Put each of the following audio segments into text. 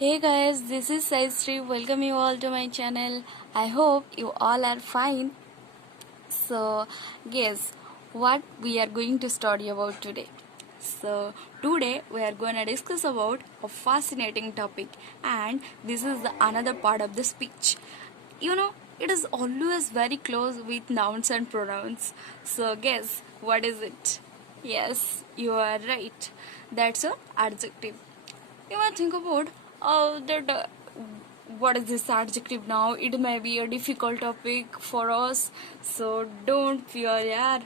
Hey guys, this is Saisri. Welcome you all to my channel. I hope you all are fine. So, guess what we are going to study about today. So, today we are going to discuss about a fascinating topic, and this is the another part of the speech. You know, it is always very close with nouns and pronouns. So, guess what is it? Yes, you are right. That's a adjective. You might think about that what is this adjective now. It may be a difficult topic for us, so don't fear, yeah.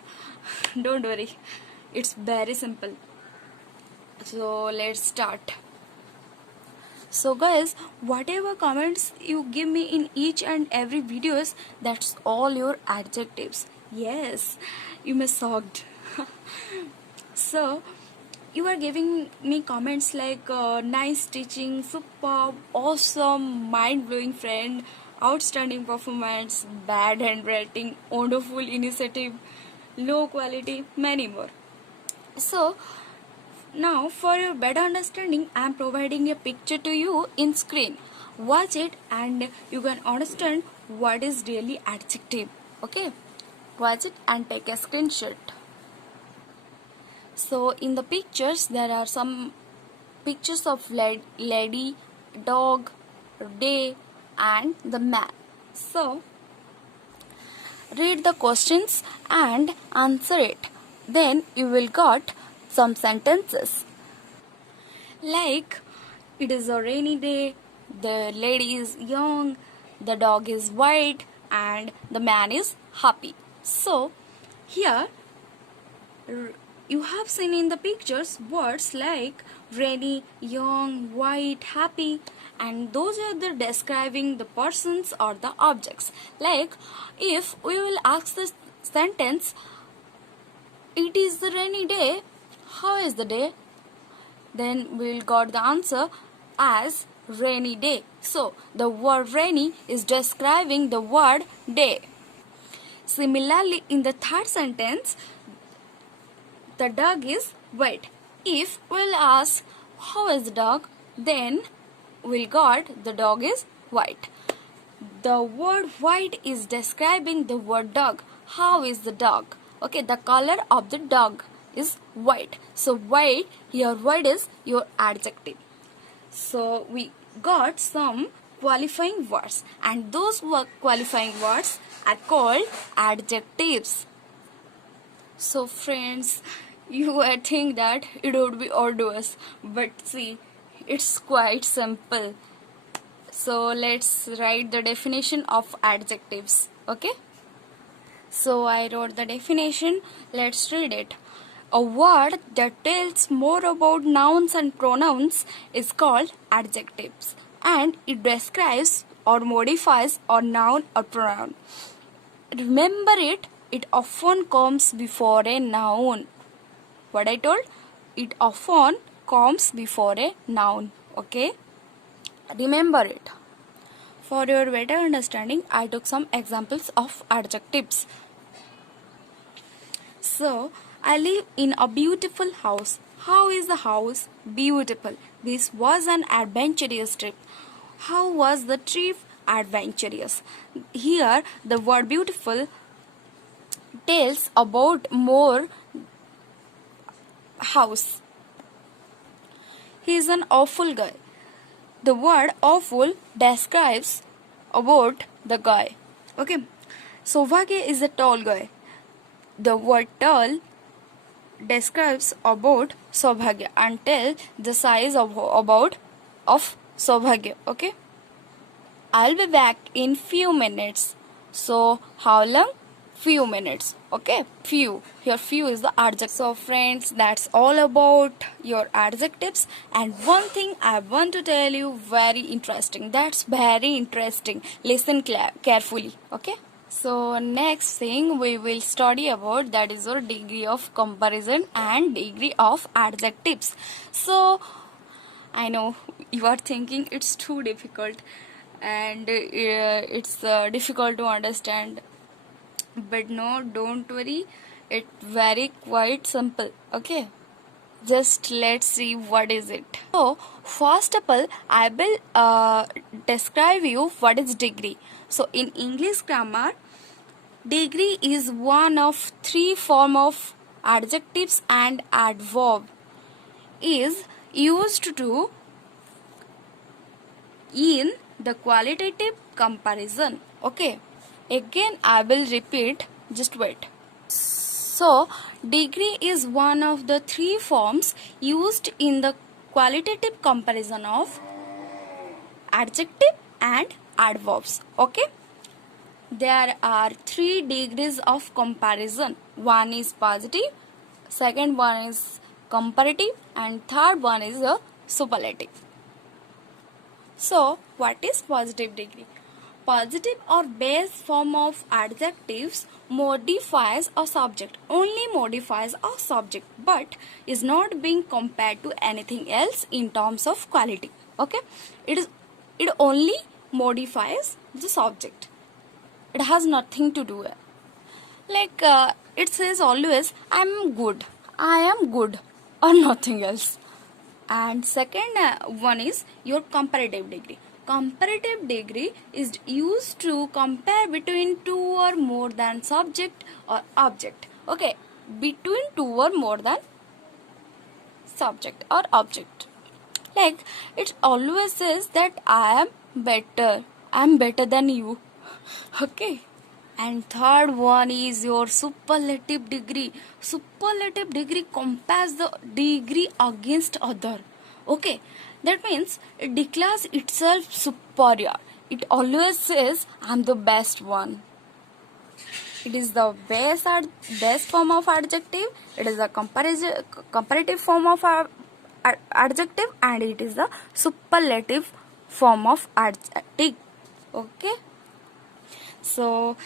Don't worry, it's very simple. So let's start. So guys, whatever comments you give me in each and every videos, that's all your adjectives. Yes, you may shocked. So you are giving me comments like nice teaching, superb, awesome, mind-blowing friend, outstanding performance, bad handwriting, wonderful initiative, low quality, many more. So now for your better understanding, I am providing a picture to you in screen. Watch it and you can understand what is really adjective. Okay, watch it and take a screenshot. So in the pictures there are some pictures of lady, dog, day and the man. So read the questions and answer it. Then you will got some sentences like it is a rainy day, the lady is young, the dog is white and the man is happy. So here you have seen in the pictures words like rainy, young, white, happy, and those are the describing the persons or the objects. Like if we will ask the sentence, it is the rainy day, how is the day? Then we will got the answer as rainy day. So the word rainy is describing the word day. Similarly, in the third sentence, the dog is white. If we'll ask how is the dog, then we'll got the dog is white. The word white is describing the word dog. How is the dog? Okay, the color of the dog is white. So white, here white is your adjective. So we got some qualifying words, and those qualifying words are called adjectives. So friends, you would think that it would be arduous, but see, it's quite simple. So let's write the definition of adjectives. Okay? So I wrote the definition. Let's read it. A word that tells more about nouns and pronouns is called adjectives, and it describes or modifies a noun or pronoun. Remember it often comes before a noun. What I told? It often comes before a noun. Okay? Remember it. For your better understanding, I took some examples of adjectives. So, I live in a beautiful house. How is the house? Beautiful. This was an adventurous trip. How was the trip? Adventurous. Here, the word beautiful tells about more house. He is an awful guy. The word awful describes about the guy. Okay. Saubhagya is a tall guy. The word tall describes about Saubhagya and tell the size of Saubhagya. Okay. I'll be back in few minutes. So how long? Few minutes. Okay, few. Here few is the adjective. So friends, that's all about your adjectives. And one thing I want to tell you, very interesting. That's very interesting. Listen carefully. Okay. So next thing we will study about, that is your degree of comparison and degree of adjectives. So I know you are thinking it's too difficult and it's difficult to understand, but no, don't worry, it's very quite simple. Okay, Just let's see what is it. So first of all, I will describe you what is degree. So in English grammar, degree is one of three form of adjectives and adverb is used to in the qualitative comparison. Okay, again I will repeat, just wait. So degree is one of the three forms used in the qualitative comparison of adjective and adverbs. Okay, there are 3 degrees of comparison. One is positive, second one is comparative, and third one is a superlative. So what is positive degree? Positive or base form of adjectives modifies a subject, only modifies a subject, but is not being compared to anything else in terms of quality. Okay, it only modifies the subject. It has nothing to do. Like it says always, I am good, or nothing else. And second one is your comparative degree. Comparative degree is used to compare between two or more than subject or object. Okay, between two or more than subject or object. Like it always says that I am better than you. Okay. And third one is your superlative degree. Superlative degree compares the degree against other. Okay, that means it declares itself superior. It always says I'm the best one. It is the best form of adjective. It is a comparative form of adjective, and it is the superlative form of adjective. Okay. So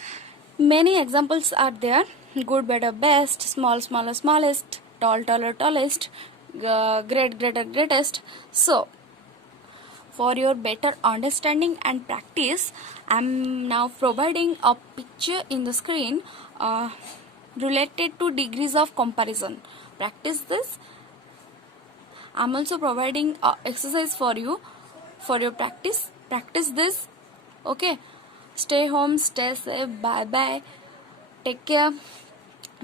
many examples are there: good, better, best, small, smaller, smallest, tall, taller, tallest, great, greater, greatest. So for your better understanding and practice, I'm now providing a picture in the screen related to degrees of comparison. Practice this. I'm also providing exercise for you for your practice. Practice this. Okay. Stay home, stay safe, bye bye, take care.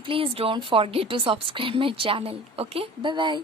Please don't forget to subscribe my channel. Okay, bye bye.